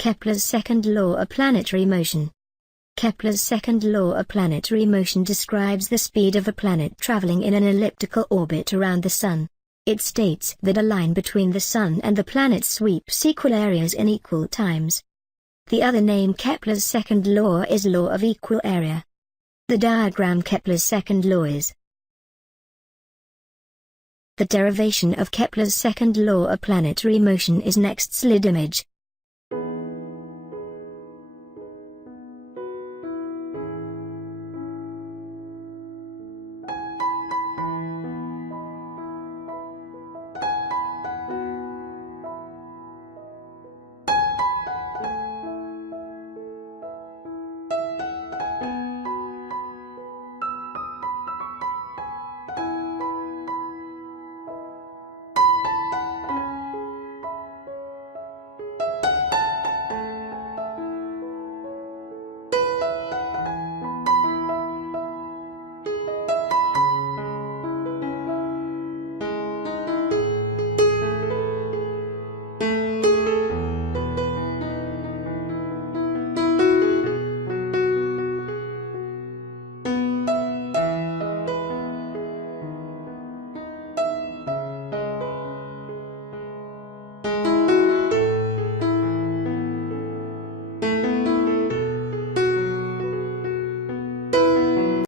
Kepler's second law of planetary motion. Kepler's second law of planetary motion describes the speed of a planet traveling in an elliptical orbit around the Sun. It states that a line between the Sun and the planet sweeps equal areas in equal times. The other name Kepler's second law is law of equal area. The diagram Kepler's second law is. The derivation of Kepler's second law of planetary motion is next slide image.